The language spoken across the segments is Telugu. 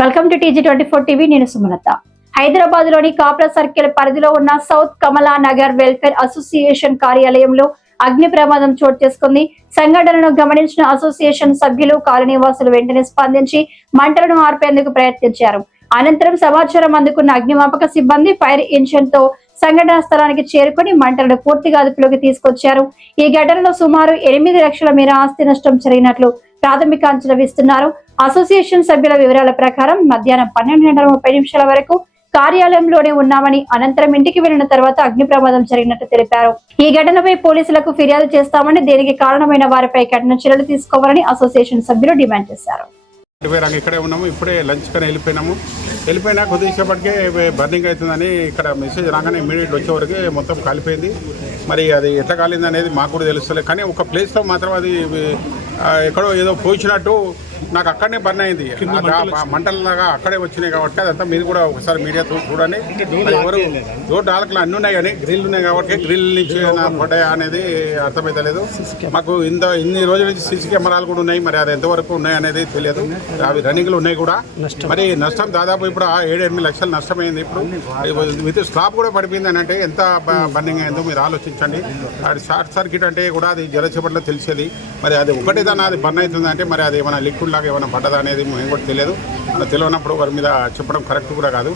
Welcome to TG24 TV. నేను సుమలత. హైదరాబాద్ లోని కాప్రా సర్కిల్ పరిధిలో ఉన్న సౌత్ కమలా నగర్ వెల్ఫేర్ అసోసియేషన్ కార్యాలయంలో అగ్ని ప్రమాదం చోటు చేసుకుంది. సంఘటనను గమనించిన అసోసియేషన్ సభ్యులు, కాలనీవాసులు వెంటనే స్పందించి మంటలను ఆర్పేందుకు ప్రయత్నించారు. అనంతరం సమాచారం అందుకున్న అగ్నిమాపక సిబ్బంది ఫైర్ ఇంజిన్ తో సంఘటనా స్థలానికి చేరుకుని మంటలను పూర్తిగా అదుపులోకి తీసుకొచ్చారు. ఈ ఘటనలో సుమారు 8 లక్షల మేర ఆస్తి నష్టం జరిగినట్లు ప్రాథమిక అంచనా వేస్తున్నారు. అసోసియేషన్ సభ్యుల వివరాల ప్రకారం మధ్యాహ్నం 12:30 వరకు కార్యాలయంలోనే ఉన్నామని, అనంతరం ఇంటికి వెళ్లిన తర్వాత అగ్ని ప్రమాదం జరిగినట్టు తెలిపారు. ఈ ఘటనపై పోలీసులకు ఫిర్యాదు చేస్తామని, దీనికి కారణమైన వారిపై కఠిన చర్యలు తీసుకోవాలని అసోసియేషన్ సభ్యులు డిమాండ్ చేశారు. ఇక్కడే ఉన్నాము. ఇప్పుడే లంచ్ కని వెళ్ళిపోయినా కొద్దిసేపటికే బర్నింగ్ అవుతుందని ఇక్కడ మెసేజ్ రాగానే ఇమీడియట్ వచ్చేవరకు మొత్తం కాలిపోయింది. మరి అది ఎట్లా కాలింది అనేది మాకు కూడా తెలుస్తలేదు. కానీ ఒక ప్లేస్లో మాత్రం అది ఎక్కడో ఏదో పోయించినట్టు నాకు అక్కడనే బర్న్ అయింది. మంటలలాగా అక్కడే వచ్చినాయి కాబట్టి అదంతా మీరు కూడా ఒకసారి మీడియా చూడండి. ఎవరు రోడ్డు ఆలకలు అన్నీ ఉన్నాయి కానీ గ్రిల్ ఉన్నాయి కాబట్టి గ్రిల్ నుంచి పడ్డాయా అనేది అర్థమైతలేదు. మాకు ఇన్ని రోజుల నుంచి సీసీ కెమెరాలు కూడా ఉన్నాయి. మరి అది ఎంతవరకు ఉన్నాయి అనేది తెలియదు. అవి రన్నింగ్లు ఉన్నాయి కూడా. మరి నష్టం దాదాపు ఇప్పుడు 7-8 లక్షలు నష్టమైంది. ఇప్పుడు విత్ స్లాబ్ కూడా పడిపోయింది అని అంటే ఎంత బర్నింగ్ అయిందో మీరు ఆలోచించండి. అది షార్ట్ సర్క్యూట్ అంటే కూడా అది జరచేపట్లో తెలిసేది. మరి అది ఒకటే దాన్ని అది బర్న్ అవుతుంది అంటే మరి అది ఏమైనా లిక్విడ్ లాగా ఏమైనా పడ్డదా అనేది మేము కూడా తెలియదు. అలా తెలియనప్పుడు వారి మీద చెప్పడం కరెక్ట్ కూడా కాదు.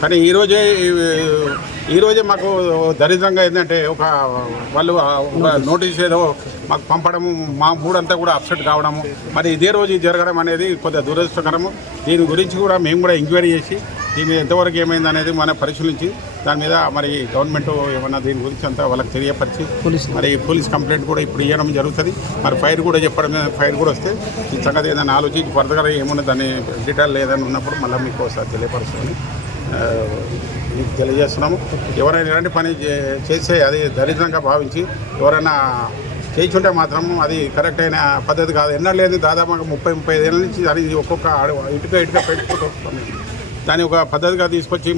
కానీ ఈరోజే మాకు దరిద్రంగా ఏంటంటే వాళ్ళు నోటీస్ ఏదో మాకు పంపడము, మా మూడంతా కూడా అప్సెట్ కావడము, మరి ఇదే రోజు జరగడం అనేది కొద్దిగా దురదృష్టకరము. దీని గురించి కూడా మేము కూడా ఎంక్వైరీ చేసి దీని ఎంతవరకు ఏమైంది అనేది మనం పరిశీలించి దాని మీద మరి గవర్నమెంట్ ఏమన్నా దీని గురించి అంతా వాళ్ళకి తెలియపరిచి మరి పోలీస్ కంప్లైంట్ కూడా ఇప్పుడు ఇవ్వడం జరుగుతుంది. మరి ఫైర్ కూడా చెప్పడం, ఫైర్ కూడా వస్తే ఈ సంగతి ఏదైనా ఆలోచించి ఫర్దర్గా ఏమన్నా దాని డీటెయిల్ ఏదైనా ఉన్నప్పుడు మళ్ళీ మీకు ఒకసారి తెలియపరుస్తుంది మీకు తెలియజేస్తున్నాము. ఎవరైనా ఇలాంటి పని చేస్తే అది దరిద్రంగా భావించి ఎవరైనా చేయించుంటే మాత్రం అది కరెక్ట్ అయిన పద్ధతి కాదు. ఎన్నడలేదు దాదాపు 30-35 ఏళ్ళ నుంచి అది ఒక్కొక్క ఇటుక పెట్టుకుంటూ వస్తుంది. దాన్ని ఒక పద్ధతిగా తీసుకొచ్చి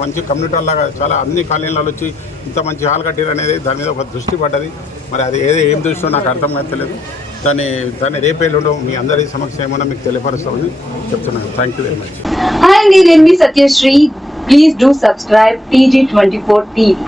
మంచి కమ్యూనిటీ లాగా చాలా అన్ని కాలనీలలో వచ్చి ఇంత మంచి హాల్ కట్టిరు అనేది దాని మీద ఒక దృష్టి పడ్డది. మరి అది ఏం దృష్టిలో నాకు అర్థం కాలేదు. దాన్ని రేపేళ్ళు మీ అందరి సమస్య ఏమన్నా మీకు తెలియపరుస్తామని చెప్తున్నాను. Thank you very much. Hi, నేను Satyasri. Please do subscribe TG24 TV.